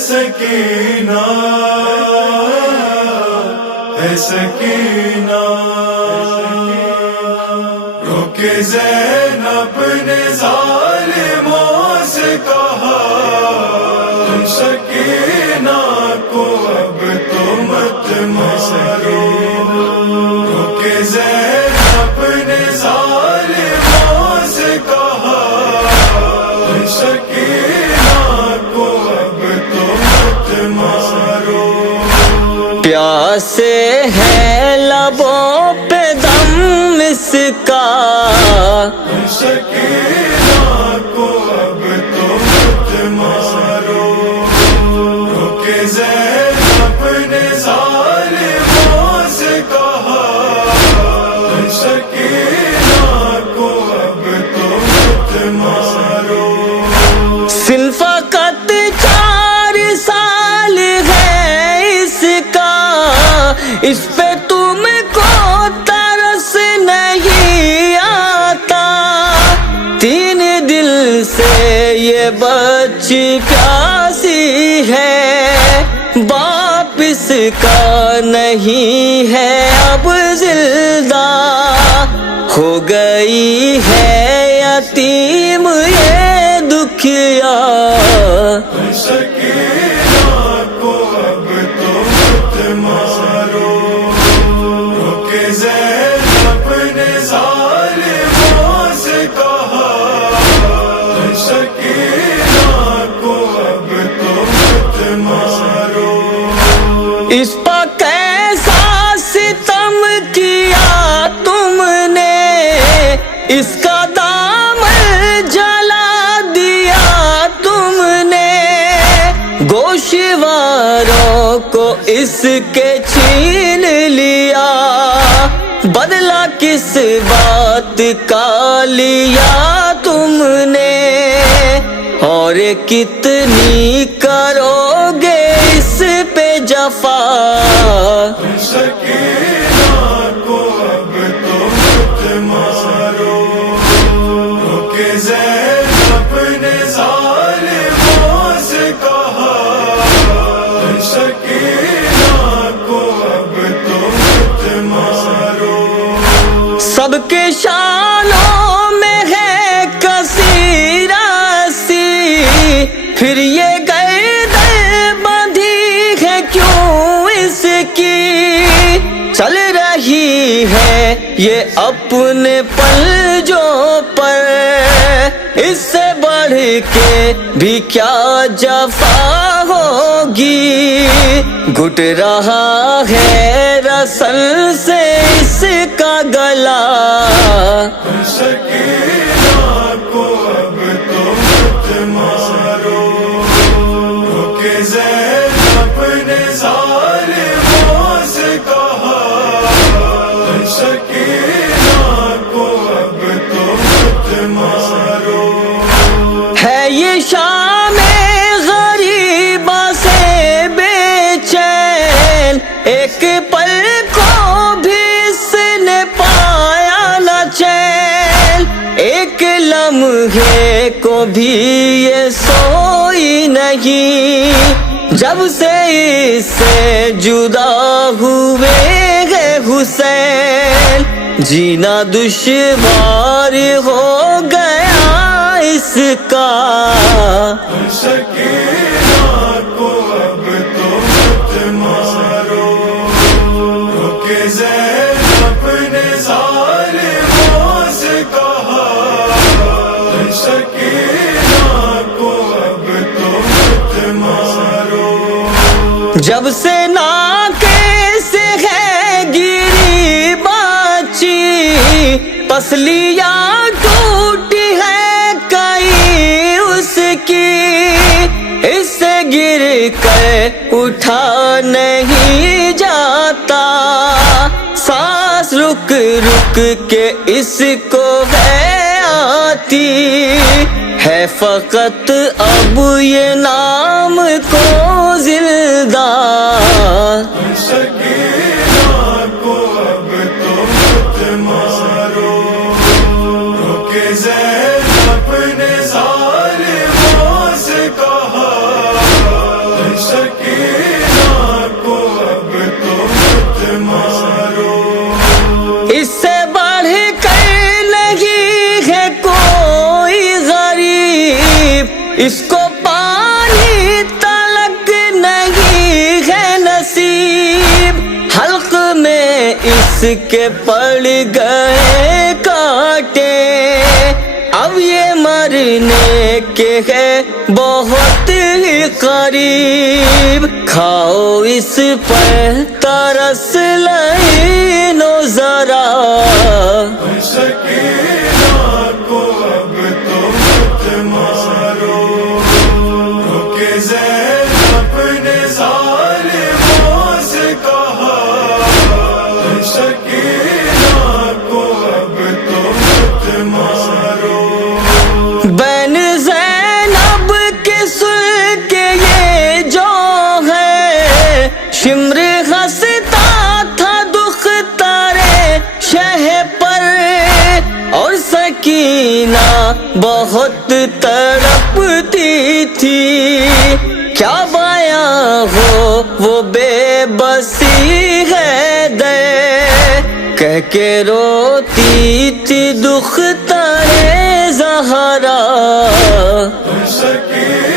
سکینہ ہے سکینہ روکے زینب نے ظالموں سے کہا تم سکینہ کو اب تو مت مارو روکے زینب نے ظالموں سے کہا تم سکینہ کو اب تو مت مارو پیاسے ہے لبوں پہ دم اس کا تم سکینہ کو اب تو مت مارو روکے زینب نے ظالموں سے کہا تم سکینہ کو اب تو مت مارو فقط 4 سال ہے اس کا اس پہ تم کو ترس نہیں آتا 3 دل سے یہ بچی پیاسی ہے باپ اس کا نہیں ہے اب زندہ ہو گئی ہے یتیم یہ دکھیا تم سکینہ کو اب تو مت مارو روکے زینب نے ظالموں سے کہا تم سکینہ کو اب تو مت مارو اس پر کیسا ستم کیا تم نے اس کا دامن جلا دیا تم نے گوشواروں کو اس کے چھین لیا بدلہ کس بات کا لیا تم نے اور کتنی کرو گے اس پہ جفا تم سکینہ کو اب تو مت مارو روکے زینب نے ظالموں سے کہا تم سکینہ کو اب تو مت مارو سب کے شانوں میں ہے کثیرہ سی پھر یہ گردن بندھی ہے کیوں اس کی چل رہی ہے یہ اپنے پنجوں پر اس سے بڑھ کے بھی کیا جفا ہوگی گھٹ رہا ہے رسل سے اس کا گلا تم سکینہ کو اب تو مت مارو روکے زینب نے ظالموں سے کہا تم سکینہ کو اب تو مت مارو ہے یہ شام غریبہ سے بے چین ایک پل کو بھی اس نے پایا نہ چین ایک لمحے کو بھی یہ سوئی نہیں جب سے اس سے جدا ہوئے ہیں حسین جینا دشوار ہو گیا اس کا تم سکینہ کو اب تو مت مارو روکے زینب نے ظالموں سے کہا تم سکینہ کو اب تو مت مارو جب سے ناکے سے ہے گری باچی پسلیاں ٹوٹی ہے کئی اس کی اس سے گر کر اٹھا نہیں جاتا سانس رک رک کے اس کو ہے آتی ہے فقط اب یہ نام کو زندہ تم سکینہ کو اب تو مت مارو روکے زینب نے ظالموں سے کہا اس کو پانی تلک نہیں ہے نصیب، حلق میں اس کے پڑ گئے کانٹے، اب یہ مرنے کے ہے بہت ہی قریب، کھاؤ اس پر ترس لینو ذرا، تم سکینہ کو اب تو مت مارو، روکے زینب نے ظالموں سے کہا، تم سکینہ کو اب تو مت مارو، بین زینب کے سن کے یہ جو ہے، شمر ہنستا تھا دختر شہ پر، اور سکینہ بہت تڑپتی تھی، کیا بیاں ہو وہ بے بسی ہے دے، کہہ کے روتی تھی دختر زہرا، تم سکینہ